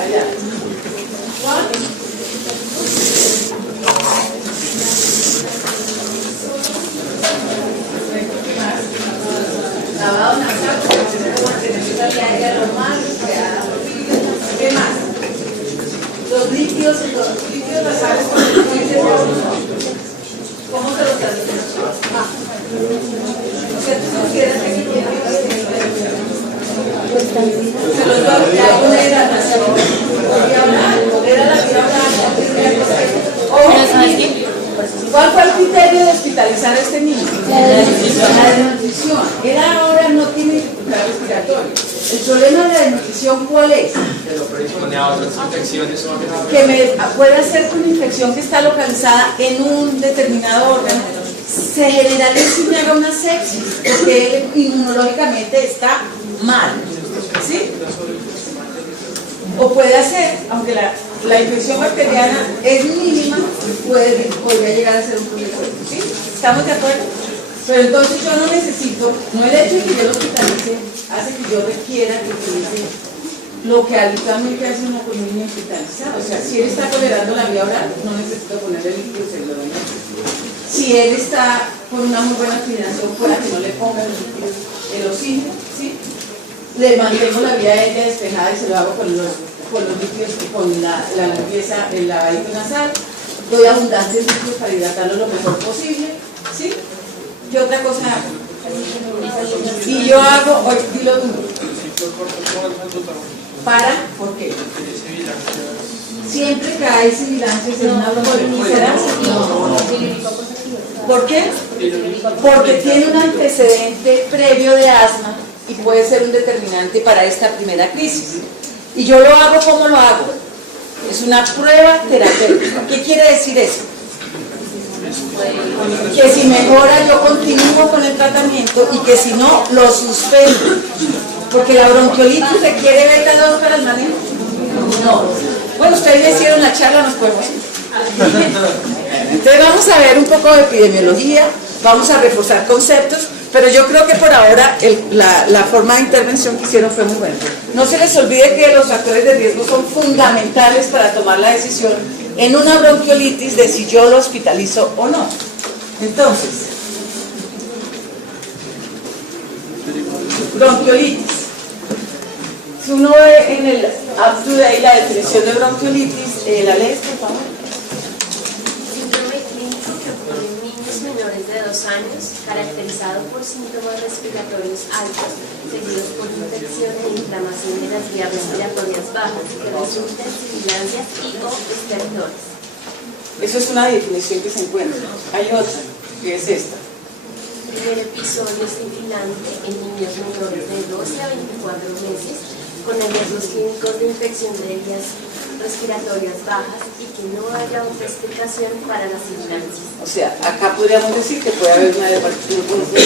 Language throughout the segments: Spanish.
allá. Lavado nasal, mantenimiento normal, ¿qué más? Los líquidos nasales, ¿cómo se los traducen? O sea, tú consideras que se los va a dar una hidratación. Era la vida ¿cuál fue el criterio de hospitalizar a este niño? La desnutrición. Él ahora no tiene dificultad respiratoria. El problema de la desnutrición, ¿cuál es? Que puede hacer que una infección que está localizada en un determinado órgano se generalice y me haga una sepsis, porque él inmunológicamente está mal. ¿Sí? O puede hacer, aunque la infección bacteriana es mínima, podría llegar a ser un problema. ¿Sí? ¿Estamos de acuerdo? Pero entonces yo no necesito, no el hecho de que yo lo hospitalice hace que yo requiera que utilice lo que habitualmente hace uno con un niño hospitalizado. O sea, si él está tolerando la vía oral, no necesito ponerle líquido celular. Si él está con una muy buena aspiración, fuera que no le ponga el oxígeno, ¿sí? Le mantengo la vía aérea despejada y se lo hago con los líquidos, con la limpieza, el lavadito nasal, doy abundancia de líquidos para hidratarlo lo mejor posible, ¿sí? ¿Qué otra cosa hago? Y yo hago, dilo tú. ¿Por qué? Siempre que hay sibilancias en una bronquiolitis, ¿por qué? Porque tiene un antecedente previo de asma y puede ser un determinante para esta primera crisis. Y yo lo hago, ¿cómo lo hago? Es una prueba terapéutica. ¿Qué quiere decir eso? Que si mejora yo continúo con el tratamiento y que si no, lo suspendo. Porque la bronquiolitis requiere beta-2 para el manejo. No. Bueno, ustedes ya hicieron la charla, nos podemos ir. Entonces vamos a ver un poco de epidemiología, vamos a reforzar conceptos, pero yo creo que por ahora la forma de intervención que hicieron fue muy buena. No se les olvide que los factores de riesgo son fundamentales para tomar la decisión en una bronquiolitis de si yo lo hospitalizo o no. Entonces, bronquiolitis. Si uno ve en el up to date la definición de bronquiolitis, la lees, por favor. Síndrome clínico que ocurre en niños menores de 2 años, caracterizado por síntomas respiratorios altos, seguidos por infección e inflamación de las vías respiratorias bajas, que resulta en sibilancias y o estertores. Eso es una definición que se encuentra. Hay otra, que es esta. Primer episodio cintilante en niños menores de 12 a 24 meses, con riesgos clínicos de infección de vías respiratorias bajas y que no haya otra explicación para las sibilancias. O sea, acá podríamos decir que puede haber un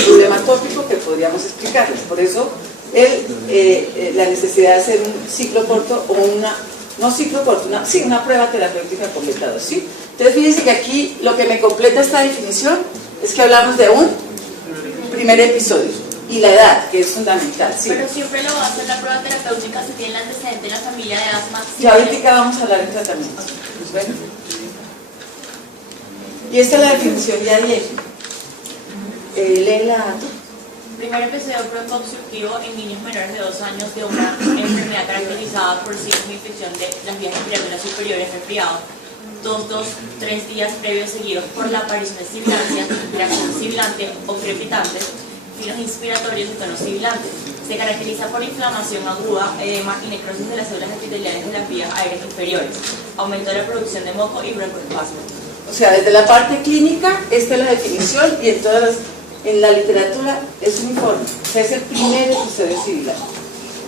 problema tópico que podríamos explicarles. Por eso, la necesidad de hacer un ciclo corto o una prueba terapéutica completada, ¿sí? Entonces, fíjense que aquí lo que me completa esta definición es que hablamos de un primer episodio y la edad, que es fundamental, ¿sí? Pero siempre lo va a hacer la prueba terapéutica si tiene el antecedente de la familia de asma. Ya ahorita vamos a hablar de tratamiento. Pues bueno. Y esta es la definición ya de Léela. Primer episodio broncoobstructivo en niños menores de 2 años de una enfermedad caracterizada por signos de infección de las vías respiratorias superiores, resfriado. 2-3 días previos seguidos por la aparición de sibilancias, inspiración sibilante o crepitante, filos inspiratorios y tonos sibilantes. Se caracteriza por inflamación aguda, edema y necrosis de las células epiteliales de las vías aéreas inferiores, aumento de la producción de moco y broncoespasmo. O sea, desde la parte clínica, esta es la definición y en la literatura es uniforme. O sea, es el primer episodio sibilar.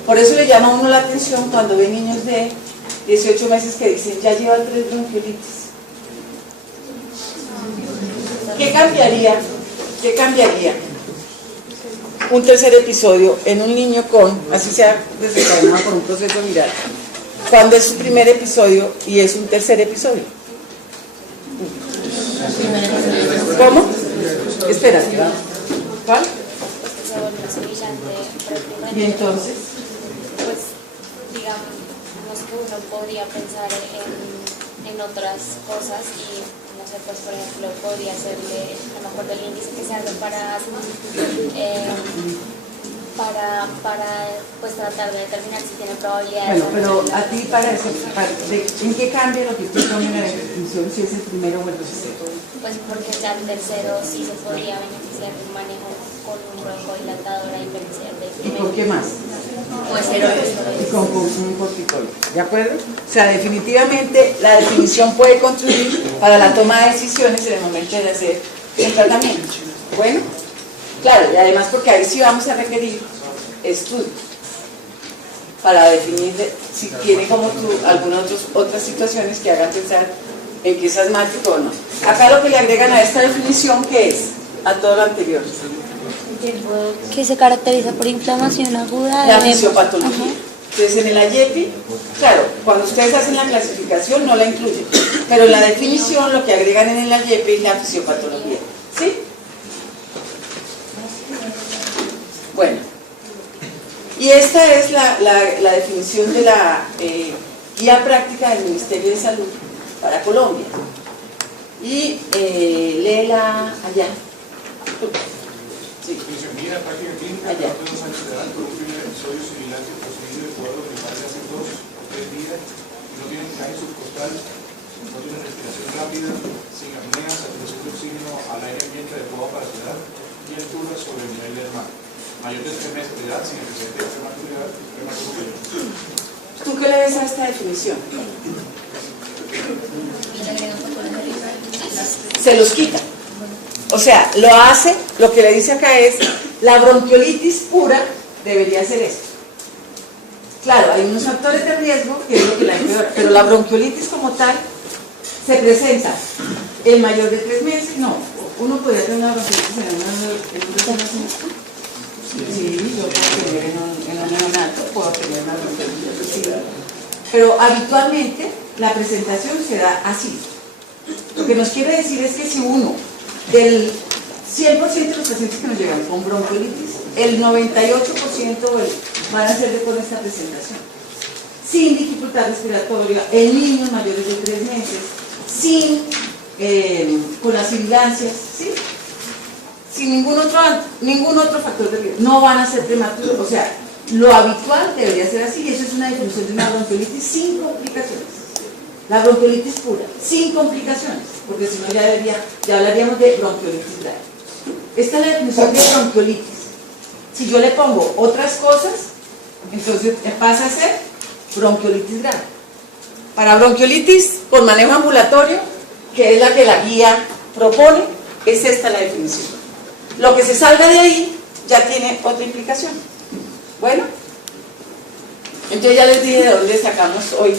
Por eso le llama a uno la atención cuando ve niños de 18 meses que dicen, ya llevan 3 bronquiolitis. ¿Qué cambiaría? Un tercer episodio en un niño con, así sea desencadenado por un proceso viral, cuando es su primer episodio y es un tercer episodio? ¿Cómo? Espera, ¿cuál? Se vuelve sibilante. Y entonces, Pues, digamos, no digamos que uno podría pensar en otras cosas y, no sé, pues por ejemplo, podría hacerle, no me acuerdo el índice que se hace para asma, para pues tratar de determinar si tiene probabilidades. Bueno, pero a ti para eso, ¿en qué cambia lo que tú pones en la definición si es el primero o el tercero? Pues porque ya el tercero sí se podría beneficiar de un manejo con un broncodilatador a diferencia del ¿Y primero. por qué más? Pues esteroides. Y con un corticoide, ¿de acuerdo? O sea, definitivamente la definición puede contribuir para la toma de decisiones en el momento de hacer el tratamiento. Bueno, claro, y además porque ahí sí vamos a requerir estudios para definir si tiene como tú algunas otras situaciones que hagan pensar en que es asmático o no. Acá lo que le agregan a esta definición, ¿qué es? A todo lo anterior. Que se caracteriza por inflamación aguda. La fisiopatología. Entonces en el AYEPI, claro, cuando ustedes hacen la clasificación no la incluyen, pero en la definición lo que agregan en el AYEPI es la fisiopatología. ¿Sí? Bueno, y esta es la definición de la guía práctica del Ministerio de Salud para Colombia. Y léela allá. Sí. Guía práctica clínica Allá. de 2 años de edad con un primer episodio similar que procedido de acuerdo que pasa hace 2 o 3 días, no tienen caña subcostal, no tienen respiración rápida, sin apnea, saturación de oxígeno al aire ambiente adecuado para su edad y altura sobre el nivel del mar. Mayor de 3 meses de edad sin antecedentes de prematuridad. ¿Tú qué le ves a esta definición? Se los quita. O sea, lo hace, lo que le dice acá es, la bronquiolitis pura debería ser esto. Claro, hay unos factores de riesgo que es lo que la empeora, pero la bronquiolitis como tal se presenta en mayor de 3 meses, no, uno podría tener una bronquiolitis en un sí, yo puedo tener en un neonato, puedo tener una bronquiolitis, sí, pero habitualmente la presentación se da así. Lo que nos quiere decir es que si uno, del 100% de los pacientes que nos llegan con bronquiolitis, el 98% van a ser con esta presentación, sin dificultad respiratoria, en niños mayores de 3 meses, con las sibilancias, ¿sí? Sin ningún otro factor de riesgo, no van a ser prematuros. O sea, lo habitual debería ser así, y eso es una definición de una bronquiolitis sin complicaciones. La bronquiolitis pura, sin complicaciones, porque si no ya hablaríamos de bronquiolitis grave. Esta es la definición de bronquiolitis. Si yo le pongo otras cosas, entonces pasa a ser bronquiolitis grave. Para bronquiolitis con manejo ambulatorio, que es la que la guía propone, es esta la definición. Lo que se salga de ahí ya tiene otra implicación. Bueno, entonces ya les dije de dónde sacamos hoy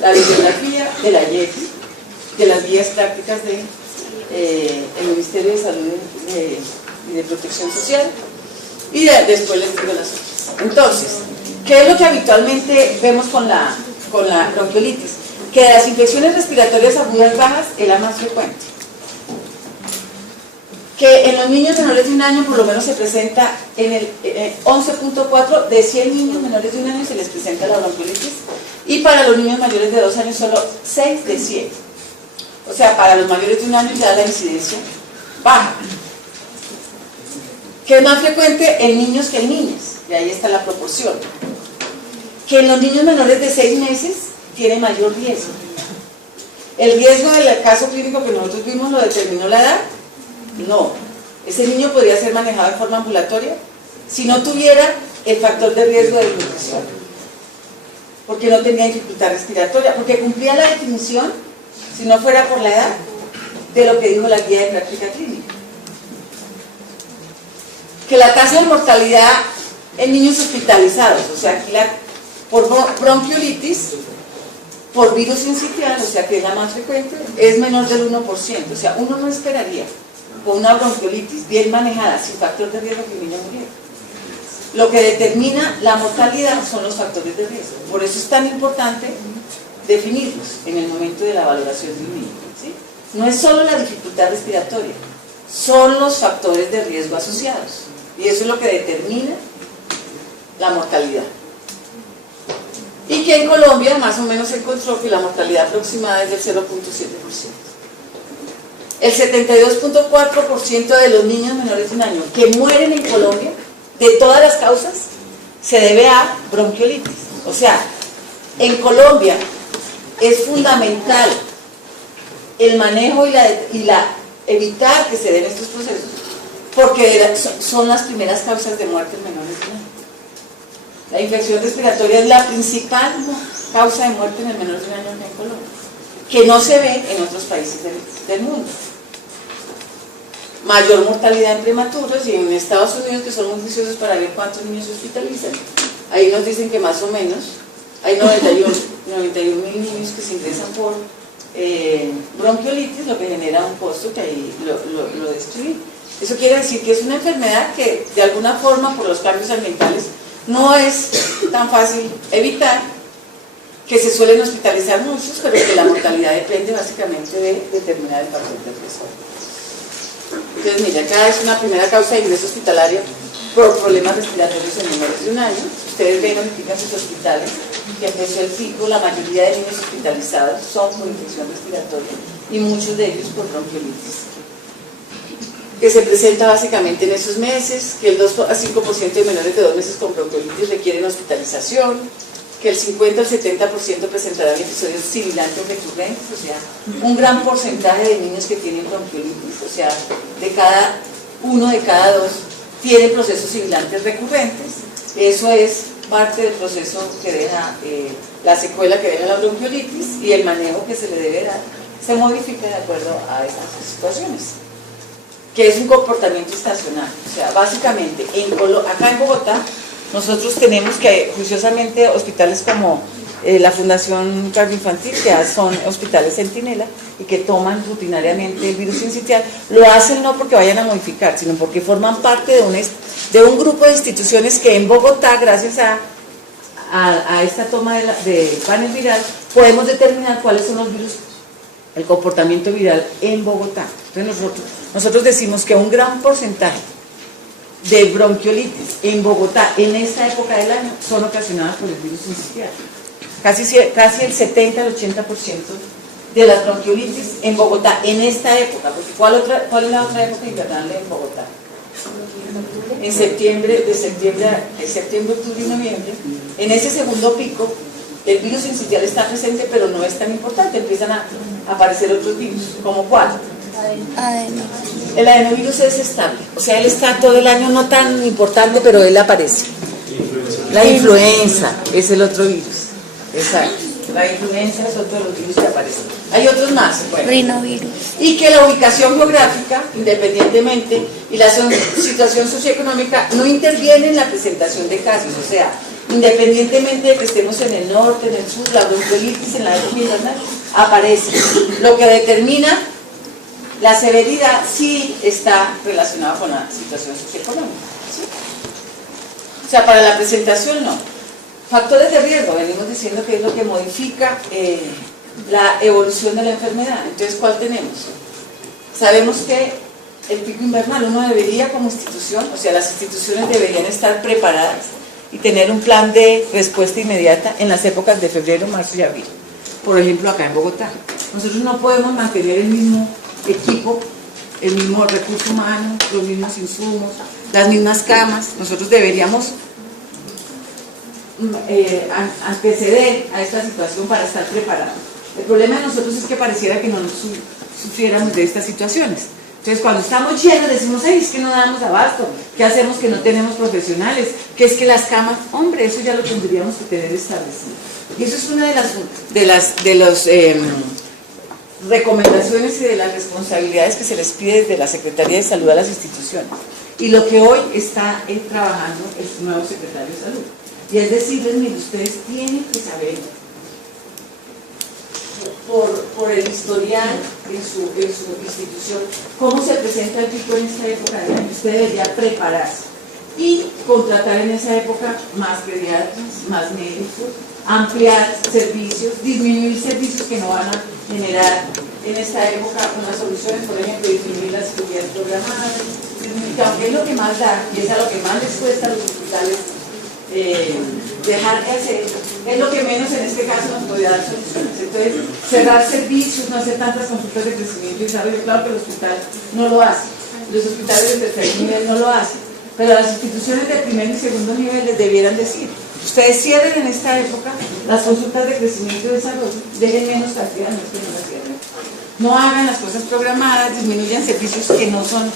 la bibliografía de la AYEPI, de las guías prácticas del Ministerio de Salud y de Protección Social, y después les digo las otras. Entonces, ¿qué es lo que habitualmente vemos con la bronquiolitis? Que de las infecciones respiratorias agudas bajas es la más frecuente. Que en los niños menores de 1 año por lo menos se presenta en el 11.4 de 100 niños menores de 1 año se les presenta la bronquiolitis, y para los niños mayores de 2 años solo 6 de 100. O sea, para los mayores de 1 año ya la incidencia baja. Que es más frecuente en niños que en niñas, y ahí está la proporción. Que en los niños menores de 6 meses tiene mayor riesgo. El riesgo del caso clínico que nosotros vimos lo determinó la edad. No, ese niño podría ser manejado de forma ambulatoria si no tuviera el factor de riesgo de desnutrición, porque no tenía dificultad respiratoria, porque cumplía la definición, si no fuera por la edad, de lo que dijo la guía de práctica clínica. Que la tasa de mortalidad en niños hospitalizados, o sea, aquí por bronquiolitis, por virus sincitial, o sea, que es la más frecuente, es menor del 1%, o sea, uno no esperaría con una bronquiolitis bien manejada, sin factor de riesgo, que el niño muriera. Lo que determina la mortalidad son los factores de riesgo. Por eso es tan importante definirlos en el momento de la valoración de un niño, ¿sí? No es solo la dificultad respiratoria, son los factores de riesgo asociados. Y eso es lo que determina la mortalidad. Y que en Colombia más o menos se encontró que la mortalidad aproximada es del 0.7%. El 72.4% de los niños menores de un año que mueren en Colombia, de todas las causas, se debe a bronquiolitis. O sea, en Colombia es fundamental el manejo y la evitar que se den estos procesos, porque son las primeras causas de muerte en menores de un año. La infección respiratoria es la principal causa de muerte en el menor de un año en Colombia, que no se ve en otros países del mundo. Mayor mortalidad en prematuros, y en Estados Unidos, que son muy juiciosos para ver cuántos niños se hospitalizan, ahí nos dicen que más o menos hay 91.000 niños que se ingresan por bronquiolitis, lo que genera un costo que ahí lo destruye. Eso quiere decir que es una enfermedad que de alguna forma, por los cambios ambientales, no es tan fácil evitar, que se suelen hospitalizar muchos, pero que la mortalidad depende básicamente de determinar el paciente riesgo. Entonces, mira, acá es una primera causa de ingreso hospitalario por problemas respiratorios en menores de un año. Ustedes ven, notifican sus hospitales, que empezó el pico, la mayoría de niños hospitalizados son por infección respiratoria y muchos de ellos por bronquiolitis, que se presenta básicamente en esos meses, que el 2 a 5% de menores de 2 meses con bronquiolitis requieren hospitalización, que el 50 al 70% presentarán episodios sibilantes recurrentes, o sea, un gran porcentaje de niños que tienen bronquiolitis, o sea, uno de cada dos tiene procesos sibilantes recurrentes. Eso es parte del proceso que deja, la secuela que deja la bronquiolitis, y el manejo que se le debe dar se modifica de acuerdo a estas situaciones, que es un comportamiento estacional. O sea, básicamente, acá en Bogotá, nosotros tenemos que, juiciosamente, hospitales como la Fundación Cardioinfantil, que son hospitales centinela y que toman rutinariamente el virus sincitial, lo hacen no porque vayan a modificar, sino porque forman parte de un grupo de instituciones que en Bogotá, gracias a esta toma de panel viral, podemos determinar cuáles son los virus, el comportamiento viral en Bogotá. Entonces nosotros decimos que un gran porcentaje de bronquiolitis en Bogotá en esta época del año son ocasionadas por el virus sincitial. Casi el 70 al 80% de las bronquiolitis en Bogotá en esta época, porque ¿cuál es la otra época invernal en Bogotá? En septiembre, octubre y noviembre, en ese segundo pico, el virus sincitial está presente, pero no es tan importante, empiezan a aparecer otros virus, ¿como cuál? El adenovirus es estable, o sea, él está todo el año no tan importante, pero él aparece. La influenza es el otro virus, exacto. La influenza es otro de los virus que aparecen. Hay otros más, bueno. Rinovirus. Y que la ubicación geográfica, independientemente, y la situación socioeconómica no interviene en la presentación de casos, o sea, independientemente de que estemos en el norte, en el sur, la bronquiolitis en la época invernal aparece. Lo que determina la severidad sí está relacionada con la situación socioeconómica, ¿sí? O sea, para la presentación no. Factores de riesgo, venimos diciendo que es lo que modifica la evolución de la enfermedad. Entonces, ¿cuál tenemos? Sabemos que el pico invernal, uno debería como institución, o sea, las instituciones deberían estar preparadas y tener un plan de respuesta inmediata en las épocas de febrero, marzo y abril. Por ejemplo, acá en Bogotá. Nosotros no podemos mantener el mismo equipo, el mismo recurso humano, los mismos insumos, las mismas camas. Nosotros deberíamos anteceder a esta situación para estar preparados. El problema de nosotros es que pareciera que no nos sufriéramos de estas situaciones. Entonces, cuando estamos llenos decimos, ay, es que no damos abasto, ¿qué hacemos que no tenemos profesionales? ¿Qué es que las camas? Hombre, eso ya lo tendríamos que tener establecido. Y eso es una de las recomendaciones y de las responsabilidades que se les pide desde la Secretaría de Salud a las instituciones. Y lo que hoy está trabajando el nuevo secretario de Salud. Y es decirles, miren, ustedes tienen que saber por el historial en su institución cómo se presenta el pico en esta época del año. Usted debería prepararse y contratar en esa época más pediatras, más médicos, ampliar servicios, disminuir servicios que no van a generar en esta época unas soluciones, por ejemplo, disminuir las cirugías programadas, que aunque es lo que más da y es a lo que más les cuesta a los hospitales dejar de hacer, es lo que menos en este caso nos podría dar soluciones. Entonces, cerrar servicios, no hacer tantas consultas de crecimiento y desarrollo, claro que el hospital no lo hace, los hospitales de tercer nivel no lo hacen, pero las instituciones de primer y segundo nivel les debieran decir, ustedes cierren en esta época las consultas de crecimiento y desarrollo, dejen menos cantidad, no es que no las cierren. No hagan las cosas programadas, disminuyan servicios que no son,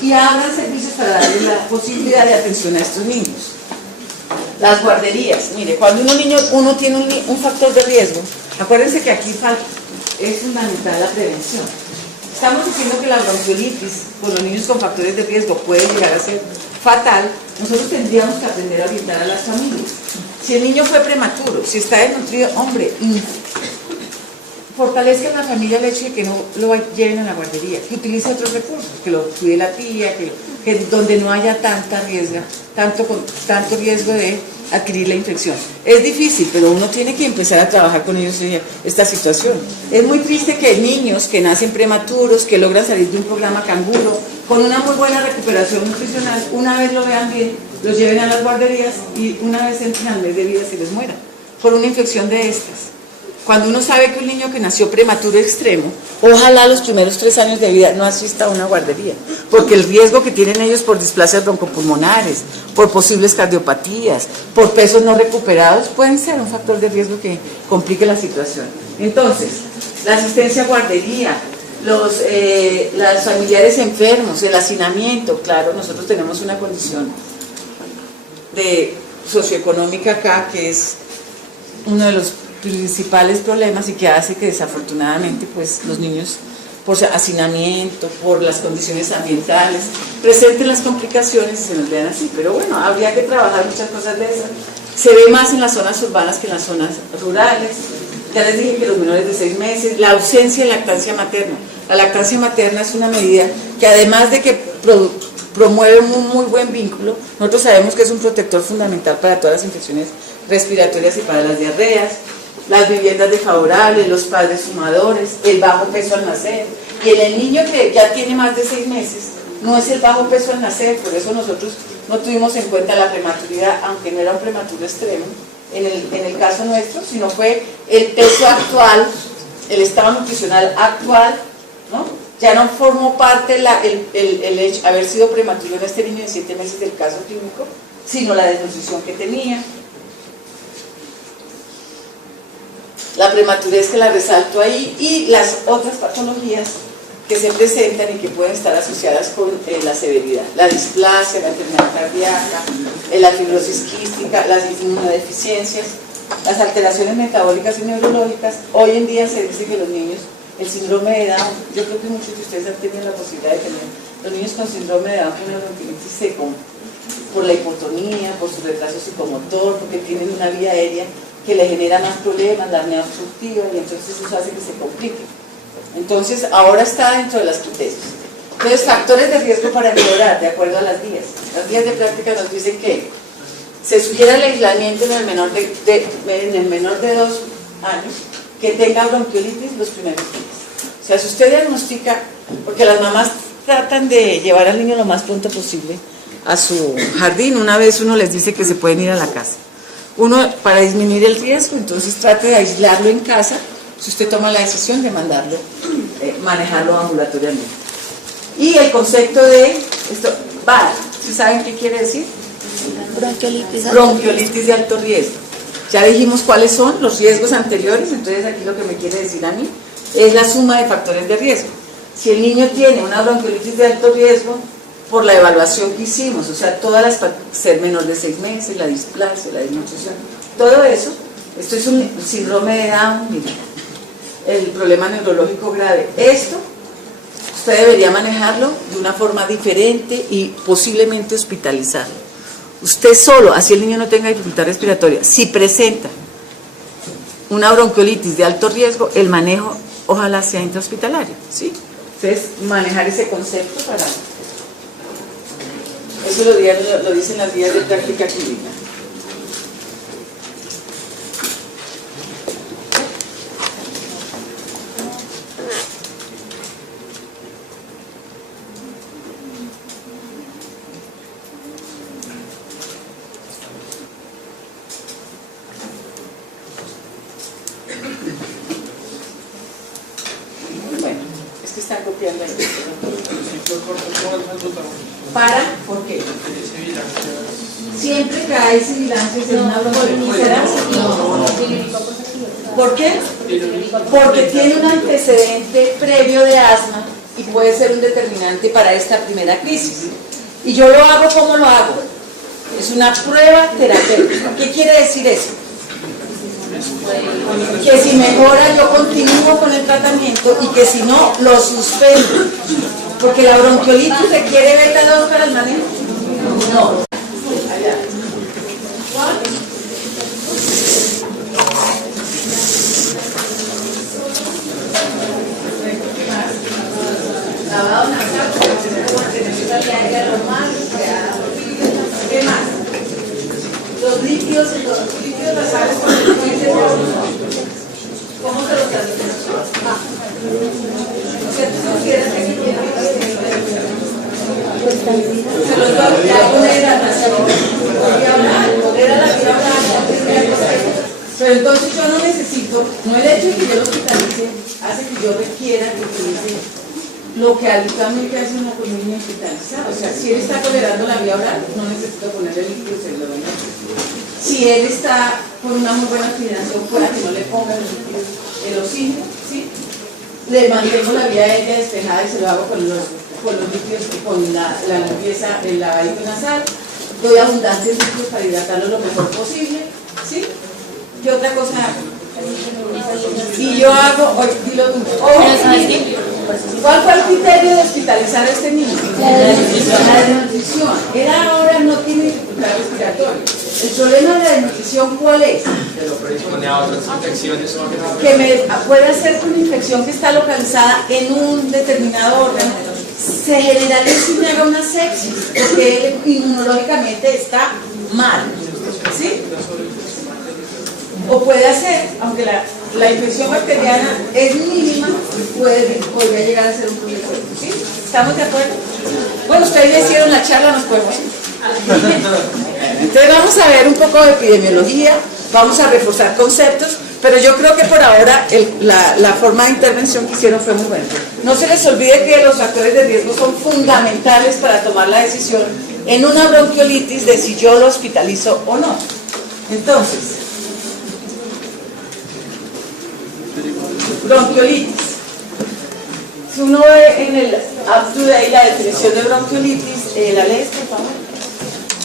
y abran servicios para darle la posibilidad de atención a estos niños. Las guarderías, mire, cuando uno tiene un factor de riesgo, acuérdense que aquí es fundamental la prevención. Estamos diciendo que la bronquiolitis con los niños con factores de riesgo puede llegar a ser fatal. Nosotros tendríamos que aprender a orientar a las familias. Si el niño fue prematuro, si está desnutrido, hombre, fortalezca en la familia el hecho de que no lo lleven a la guardería, que utilice otros recursos, que lo cuide la tía, que donde no haya tanto riesgo de adquirir la infección. Es difícil, pero uno tiene que empezar a trabajar con ellos en esta situación. Es muy triste que niños que nacen prematuros, que logran salir de un programa canguro, con una muy buena recuperación nutricional, una vez lo vean bien, los lleven a las guarderías y una vez entren al mes de vida se les muera por una infección de estas. Cuando uno sabe que un niño que nació prematuro extremo, ojalá los primeros 3 años de vida no asista a una guardería, porque el riesgo que tienen ellos por displasias broncopulmonares, por posibles cardiopatías, por pesos no recuperados, pueden ser un factor de riesgo que complique la situación. Entonces, la asistencia a guardería, los familiares enfermos, el hacinamiento, claro, nosotros tenemos una condición socioeconómica acá que es uno de los principales problemas y que hace que desafortunadamente pues los niños por hacinamiento, por las condiciones ambientales presenten las complicaciones y se nos vean así, pero bueno, habría que trabajar muchas cosas de esas. Se ve más en las zonas urbanas que en las zonas rurales. Ya les dije que los menores de 6 meses, la ausencia de lactancia materna. La lactancia materna es una medida que además de que promueve un muy buen vínculo, nosotros sabemos que es un protector fundamental para todas las infecciones respiratorias y para las diarreas, las viviendas desfavorables, los padres fumadores, el bajo peso al nacer, y en el niño que ya tiene más de 6 meses, no es el bajo peso al nacer, por eso nosotros no tuvimos en cuenta la prematuridad, aunque no era un prematuro extremo, en el caso nuestro, sino fue el peso actual, el estado nutricional actual, ¿no? Ya no formó parte el hecho, haber sido prematuro en este niño de 7 meses del caso clínico, sino la desnutrición que tenía. La prematurez que la resalto ahí y las otras patologías que se presentan y que pueden estar asociadas con la severidad, la displasia, la enfermedad cardíaca, la fibrosis quística, las inmunodeficiencias, las alteraciones metabólicas y neurológicas. Hoy en día se dice que los niños, el síndrome de Down, yo creo que muchos de ustedes han tenido la posibilidad de tener los niños con síndrome de Down con una bronquiolitis seco, por la hipotonía, por su retraso psicomotor, porque tienen una vía aérea que le genera más problemas, la apnea obstructiva, y entonces eso hace que se complique. Entonces, ahora está dentro de las criterios. Entonces, factores de riesgo para empeorar, de acuerdo a las guías. Las guías de práctica nos dicen que se sugiere el aislamiento en el menor de 2 años que tenga bronquiolitis los primeros días. O sea, si usted diagnostica, porque las mamás tratan de llevar al niño lo más pronto posible a su jardín, una vez uno les dice que se pueden ir a la casa. Uno, para disminuir el riesgo, entonces trate de aislarlo en casa, si usted toma la decisión de mandarlo, manejarlo ambulatorialmente. Y el concepto de esto, VAR, ¿sí saben qué quiere decir? Bronquiolitis de alto riesgo. Ya dijimos cuáles son los riesgos anteriores, entonces aquí lo que me quiere decir a mí es la suma de factores de riesgo. Si el niño tiene una bronquiolitis de alto riesgo, por la evaluación que hicimos, o sea, todas las, ser menor de 6 meses, la displasia, la desnutrición, todo eso, esto es un síndrome de Down, mira, el problema neurológico grave, esto usted debería manejarlo de una forma diferente y posiblemente hospitalizarlo. Usted solo, así el niño no tenga dificultad respiratoria, si presenta una bronquiolitis de alto riesgo, el manejo ojalá sea intrahospitalario, ¿sí? Entonces, manejar ese concepto para... Eso lo dicen las guías de práctica clínica. están copiando ahí. ¿Para? ¿Por qué? Siempre que hay sibilancias en una bronquiolitis, ¿será? ¿Por qué? Porque tiene un antecedente previo de asma y puede ser un determinante para esta primera crisis. Y yo lo hago, ¿cómo lo hago? Es una prueba terapéutica. ¿Qué quiere decir eso? Que si mejora yo continúo con el tratamiento y que si no, lo suspendo. Porque la bronquiolitis requiere beta-2 para el manejo. No. Allá. Lavado nasal, mantener normal, ¿qué más? Los líquidos nasales con el puente, ¿cómo se los transmiten? O sea, tú consideras que se los va a una hidratación, era la vía oral, pero entonces yo no necesito, no el hecho de que yo lo hospitalice hace que yo requiera que utilice lo que habitualmente hace una columna hospitalizada. O sea, si él está tolerando la vía oral, no necesito ponerle líquidos en la vena. Si él está con una muy buena oxigenación fuera, que no le pongan el oxígeno, ¿sí? Le mantengo la vía aérea despejada y se lo hago con los líquidos, con la limpieza, el lavadito nasal. Doy abundantes líquidos para hidratarlo lo mejor posible, ¿sí? ¿Qué otra cosa hago? Si yo hago, ¿cuál fue el criterio de hospitalizar a este niño? La desnutrición. Él ahora no tiene dificultad respiratoria. El problema de la desnutrición, ¿cuál es? Que lo predispone a otras infecciones. Que puede ser una infección que está localizada en un determinado órgano, se generaliza y me haga una sepsis, porque él inmunológicamente está mal, ¿sí? O puede hacer, aunque la infección bacteriana es mínima, podría llegar a ser un problema, ¿sí? ¿Estamos de acuerdo? Bueno, ustedes ya hicieron la charla, nos podemos ir. Entonces vamos a ver un poco de epidemiología, vamos a reforzar conceptos, pero yo creo que por ahora la forma de intervención que hicieron fue muy buena. No se les olvide que los factores de riesgo son fundamentales para tomar la decisión en una bronquiolitis de si yo lo hospitalizo o no. Entonces, bronquiolitis. Si uno ve en el up to date la definición de bronquiolitis, la lees, por favor.